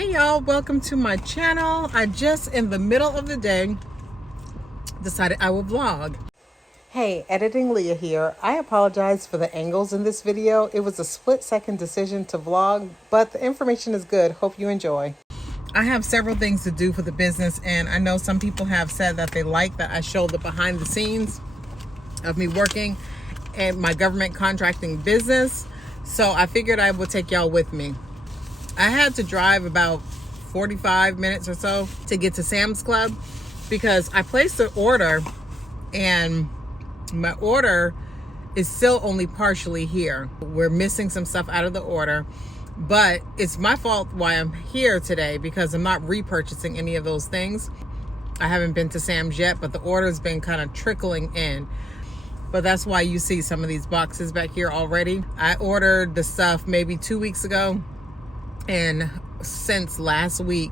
Hey y'all, welcome to my channel. I just in the middle of the day decided I will vlog. Hey, Editing Leah here. I apologize for the angles in this video. It was a split-second decision to vlog, but the information is good. Hope you enjoy. I have several things to do for the business, and I know some people have said that they like that I show the behind the scenes of me working in my government contracting business. So I figured I would take y'all with me. I had to drive about 45 minutes or so to get to Sam's Club because I placed an order and my order is still only partially here. We're missing some stuff out of the order, but it's my fault why I'm here today because I'm not repurchasing any of those things. I haven't been to Sam's yet, but the order's been kind of trickling in. But that's why you see some of these boxes back here already. I ordered the stuff maybe 2 weeks ago. And since last week,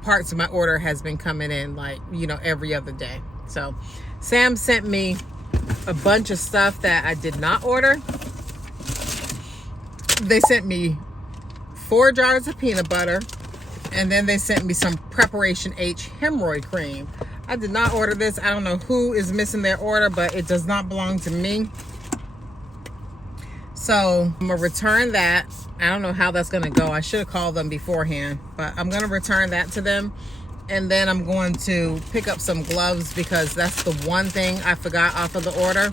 parts of my order has been coming in like, every other day. So Sam sent me a bunch of stuff that I did not order. They sent me 4 jars of peanut butter. And then they sent me some Preparation H hemorrhoid cream. I did not order this. I don't know who is missing their order, but it does not belong to me. So I'm gonna return that. I don't know how that's gonna go. I should have called them beforehand, but I'm gonna return that to them. And then I'm going to pick up some gloves because that's the one thing I forgot off of the order.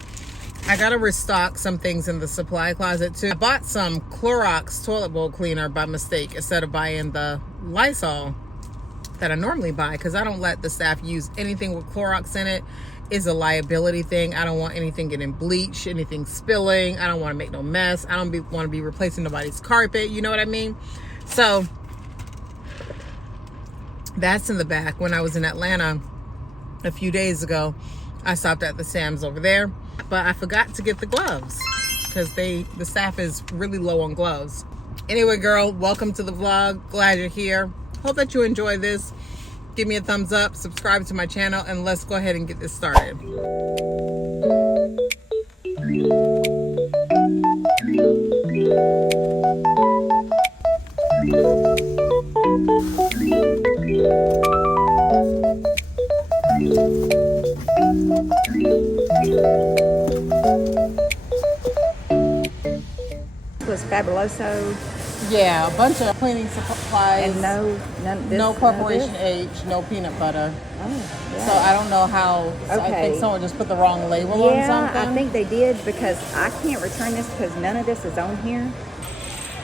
I gotta restock some things in the supply closet too. I bought some Clorox toilet bowl cleaner by mistake instead of buying the Lysol that I normally buy because I don't let the staff use anything with Clorox in it. It's a liability thing. I don't want anything getting bleached, anything spilling. I don't want to make no mess. I don't want to be replacing nobody's carpet. You know what I mean? So that's in the back. When I was in Atlanta a few days ago, I stopped at the Sam's over there, but I forgot to get the gloves because the staff is really low on gloves. Anyway, girl, welcome to the vlog. Glad you're here. Hope that you enjoy this. Give me a thumbs up, subscribe to my channel, and let's go ahead and get this started. Was Fabuloso. Yeah, a bunch of cleaning supplies. And no Preparation H, no peanut butter. Oh, yeah. So I don't know how. So I think someone just put the wrong label on something. I think they did because I can't return this because none of this is on here.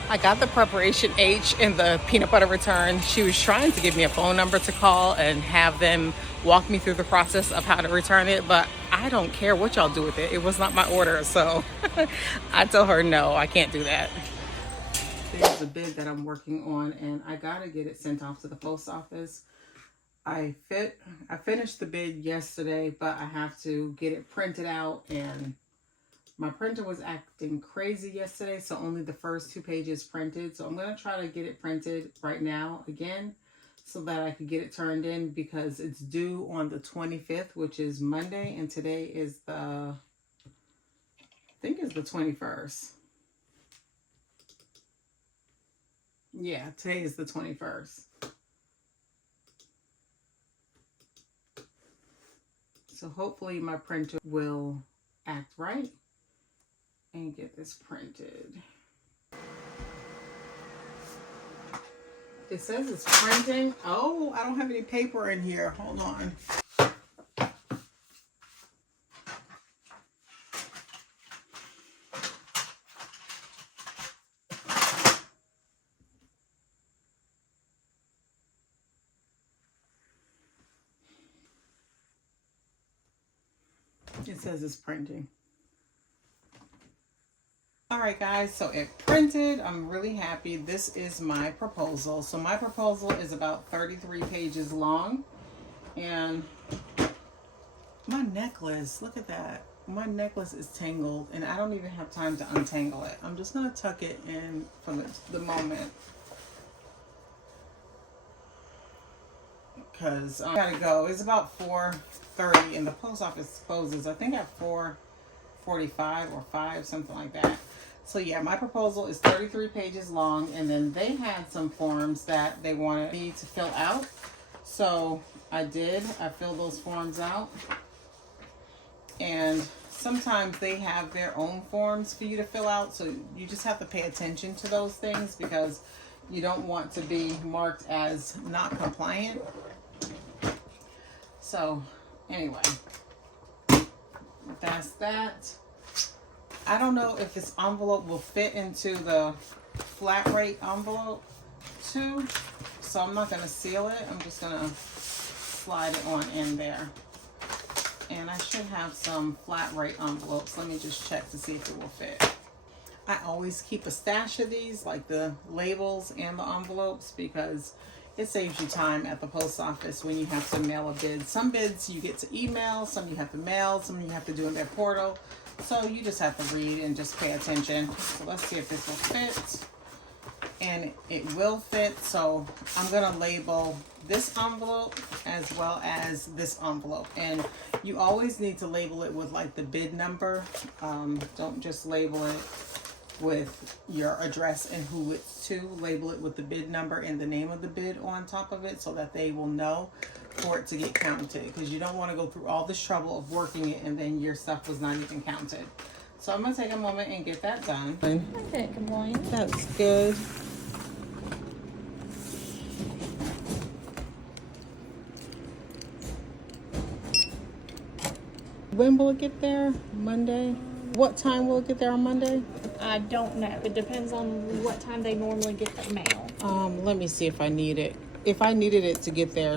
I got the Preparation H and the peanut butter return. She was trying to give me a phone number to call and have them walk me through the process of how to return it, but I don't care what y'all do with it. It was not my order, so I told her no, I can't do that. Here's the bid that I'm working on, and I gotta get it sent off to the post office. I finished the bid yesterday, but I have to get it printed out, and my printer was acting crazy yesterday, so only the first 2 pages printed. So I'm gonna try to get it printed right now again so that I could get it turned in because it's due on the 25th, which is Monday, and today is I think it's the 21st. Yeah, today is the 21st. So hopefully my printer will act right and get this printed. It says it's printing. Oh, I don't have any paper in here. Hold on. It says it's printing. All right, guys, so it printed. I'm really happy. This is my proposal. So my proposal is about 33 pages long. And my necklace, look at that. My necklace is tangled, and I don't even have time to untangle it. I'm just going to tuck it in for the moment. Because I gotta go. It's about 4:30 and the post office closes, I think, at 4:45 or 5, something like that. So yeah, my proposal is 33 pages long, and then they had some forms that they wanted me to fill out. So I did. I filled those forms out. And sometimes they have their own forms for you to fill out. So you just have to pay attention to those things because you don't want to be marked as not compliant. So anyway, that's that. I don't know if this envelope will fit into the flat rate envelope too. So I'm not going to seal it. I'm just going to slide it on in there. And I should have some flat rate envelopes. Let me just check to see if it will fit. I always keep a stash of these, like the labels and the envelopes, because it saves you time at the post office when you have to mail a bid. Some bids you get to email, some you have to mail, some you have to do in their portal. So you just have to read and just pay attention. So let's see if this will fit. And it will fit. So I'm going to label this envelope as well as this envelope. And you always need to label it with like the bid number. Don't just label it with your address and who it's to. Label it with the bid number and the name of the bid on top of it so that they will know for it to get counted, because you don't want to go through all this trouble of working it and then your stuff was not even counted. So I'm going to take a moment and get that done. I can't complain. That's good. When will it get there? Monday? What time will it get there on Monday? I don't know. It depends on what time they normally get the mail. Let me see if I need it. If I needed it to get there.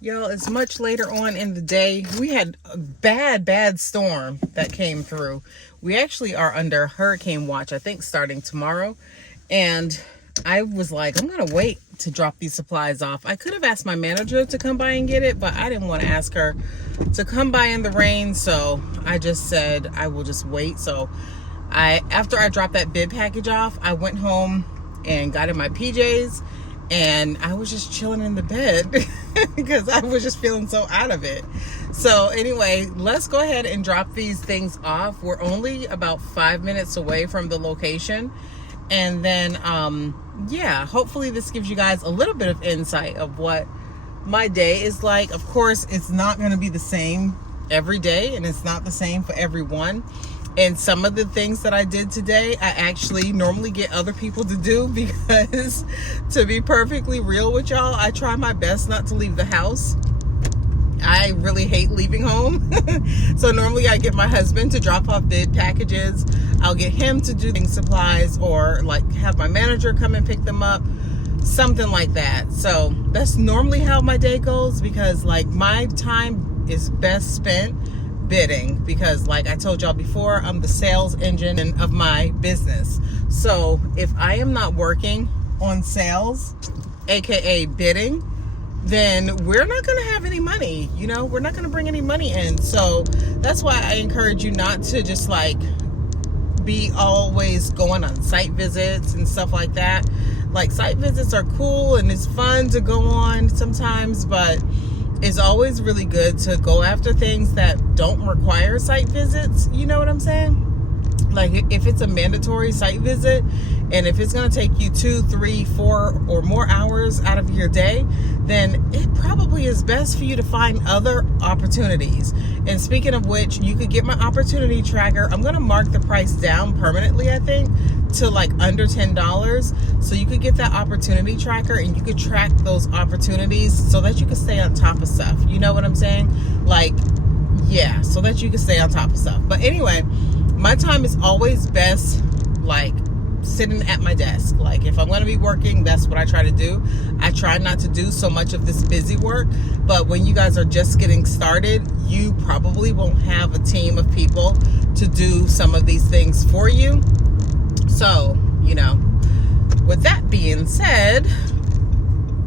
Y'all, it's much later on in the day. We had a bad storm that came through. We actually are under hurricane watch, I think, starting tomorrow. And I was like, I'm going to wait to drop these supplies off. I could have asked my manager to come by and get it, but I didn't want to ask her to come by in the rain. So I just said I will just wait. So after I dropped that bid package off, I went home and got in my PJs. And I was just chilling in the bed because I was just feeling so out of it. So anyway, let's go ahead and drop these things off. We're only about 5 minutes away from the location. And then, yeah, hopefully this gives you guys a little bit of insight of what my day is like. Of course, it's not going to be the same every day, and it's not the same for everyone. And some of the things that I did today, I actually normally get other people to do because, to be perfectly real with y'all, I try my best not to leave the house. I really hate leaving home. So normally I get my husband to drop off bid packages. I'll get him to do supplies, or like have my manager come and pick them up, something like that. So that's normally how my day goes, because like my time is best spent bidding, because like I told y'all before, I'm the sales engine of my business. So if I am not working on sales, aka bidding, then we're not going to have any money. You know, we're not going to bring any money in. So that's why I encourage you not to just like be always going on site visits and stuff like that. Like, site visits are cool and it's fun to go on sometimes, but it's always really good to go after things that don't require site visits. You know what I'm saying? Like, if it's a mandatory site visit and if it's going to take you 2, 3, 4 or more hours out of your day, then it probably is best for you to find other opportunities. And speaking of which, you could get my opportunity tracker. I'm going to mark the price down permanently, I think, to like under $10. So you could get that opportunity tracker and you could track those opportunities so that you can stay on top of stuff. You know what I'm saying? Like, yeah, so that you can stay on top of stuff. But anyway, my time is always best like sitting at my desk. Like, if I'm going to be working, that's what I try to do. I try not to do so much of this busy work, but when you guys are just getting started, you probably won't have a team of people to do some of these things for you. So, you know, with that being said,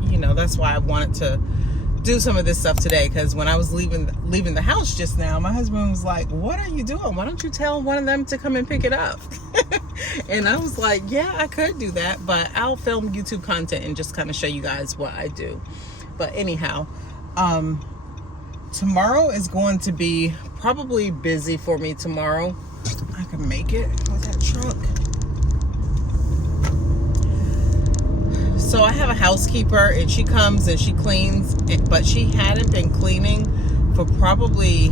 you know, that's why I wanted to do some of this stuff today, because when I was leaving the house just now, my husband was like, what are you doing? Why don't you tell one of them to come and pick it up? And I was like, yeah, I could do that, but I'll film YouTube content and just kind of show you guys what I do. But anyhow, tomorrow is going to be probably busy for me tomorrow. I can make it with that truck. So I have a housekeeper and she comes and she cleans, but she hadn't been cleaning for probably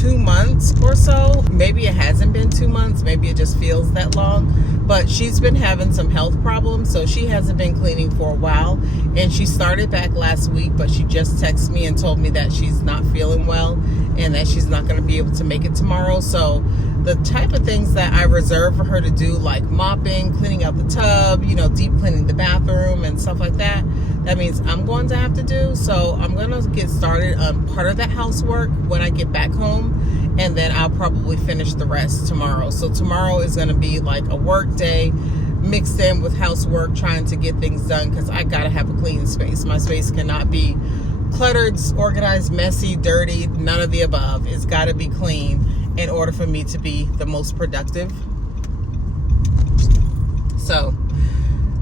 2 months or so. Maybe it hasn't been 2 months, maybe it just feels that long, but she's been having some health problems, so she hasn't been cleaning for a while. And she started back last week, but she just texted me and told me that she's not feeling well and that she's not going to be able to make it tomorrow. So the type of things that I reserve for her to do, like mopping, cleaning out the tub, you know, deep cleaning the bathroom and stuff like that, that means I'm going to have to do. So I'm going to get started on part of that housework when I get back home, and then I'll probably finish the rest tomorrow. So tomorrow is going to be like a work day mixed in with housework, trying to get things done, because I got to have a clean space. My space cannot be cluttered, organized, messy, dirty, none of the above. It's got to be clean in order for me to be the most productive. So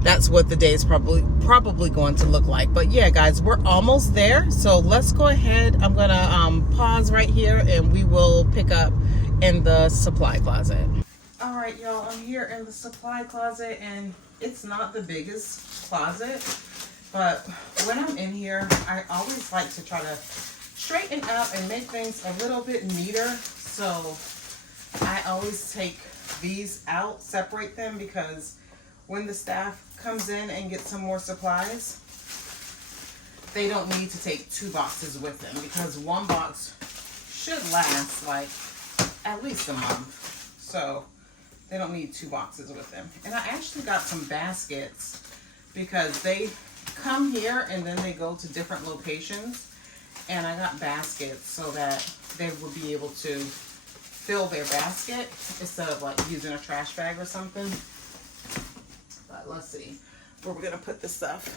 that's what the day is probably going to look like. But yeah, guys, we're almost there. So let's go ahead. I'm gonna pause right here and we will pick up in the supply closet. All right, y'all, I'm here in the supply closet, and it's not the biggest closet, but when I'm in here, I always like to try to straighten up and make things a little bit neater. So I always take these out, separate them, because when the staff comes in and gets some more supplies, they don't need to take 2 boxes with them, because 1 box should last like at least a month. So they don't need 2 boxes with them. And I actually got some baskets, because they come here and then they go to different locations, and I got baskets so that they will be able to fill their basket instead of like using a trash bag or something. But let's see where we're gonna put this stuff.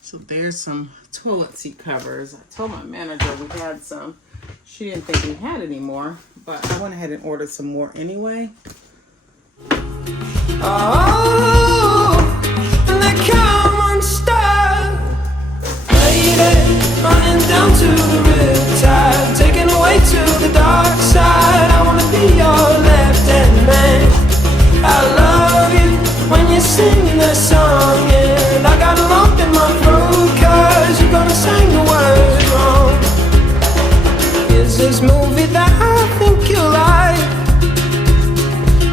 So there's some toilet seat covers. I told my manager we had some. She didn't think we had any more, but I went ahead and ordered some more anyway. Oh, and they come unstuck, lady, running down to the riptide, taken away to the dark side. I wanna be your left-hand man. I love you when you sing that song, and I got a lump in my throat 'cause you're gonna sing the words wrong. Is this movie that I think you like?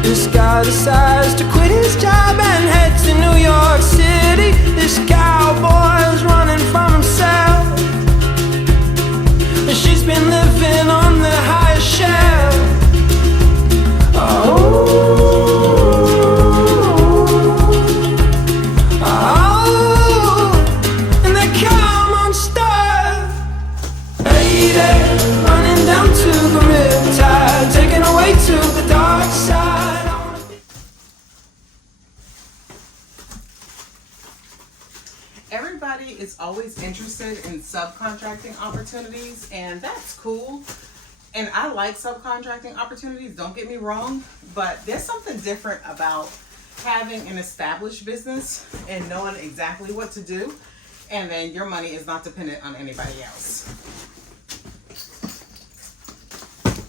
This guy decides to quit his job and head to New York City. This cowboy's running from himself, and she's been living on the highest shelf. And they come unstuck, lady, running down to the riptide, taken away to the dark side. Everybody is always interested in subcontracting opportunities, and that's cool. And I like subcontracting opportunities, don't get me wrong, but there's something different about having an established business and knowing exactly what to do, and then your money is not dependent on anybody else.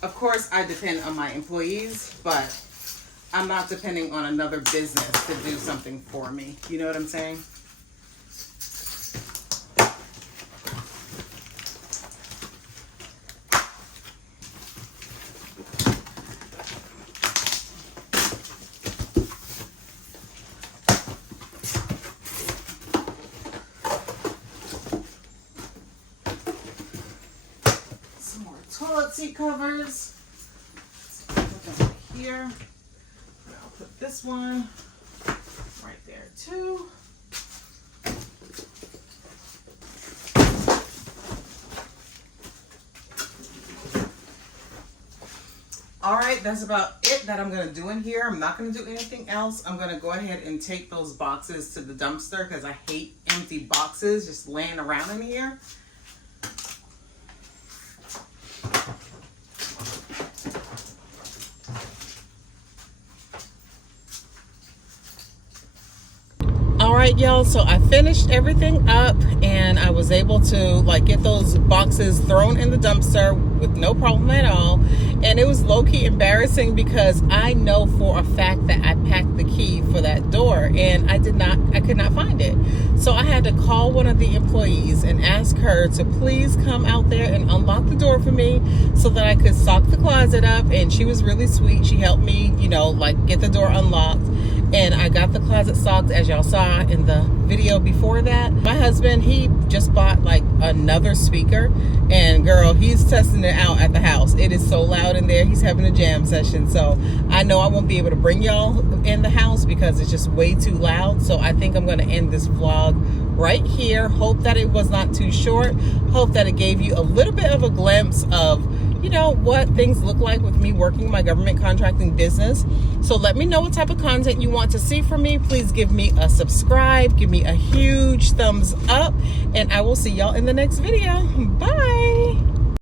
Of course, I depend on my employees, but I'm not depending on another business to do something for me. You know what I'm saying? Toilet seat covers. Put them right here. I'll put this one right there too. All right, that's about it that I'm gonna do in here. I'm not gonna do anything else. I'm gonna go ahead and take those boxes to the dumpster because I hate empty boxes just laying around in here. All right, y'all, so I finished everything up and I was able to like get those boxes thrown in the dumpster with no problem at all. And it was low-key embarrassing because I know for a fact that I packed the key for that door and I could not find it. So I had to call one of the employees and ask her to please come out there and unlock the door for me so that I could sock the closet up. And she was really sweet. She helped me, you know, like get the door unlocked. And I got the closet socked, as y'all saw in the video before that. My husband, he just bought like another speaker, and girl, he's testing it out at the house. It is so loud in there. He's having a jam session. So I know I won't be able to bring y'all in the house because it's just way too loud. So I think I'm going to end this vlog right here. Hope that it was not too short. Hope that it gave you a little bit of a glimpse of, you know, what things look like with me working my government contracting business. So let me know what type of content you want to see from me. Please give me a subscribe, give me a huge thumbs up, and I will see y'all in the next video. Bye.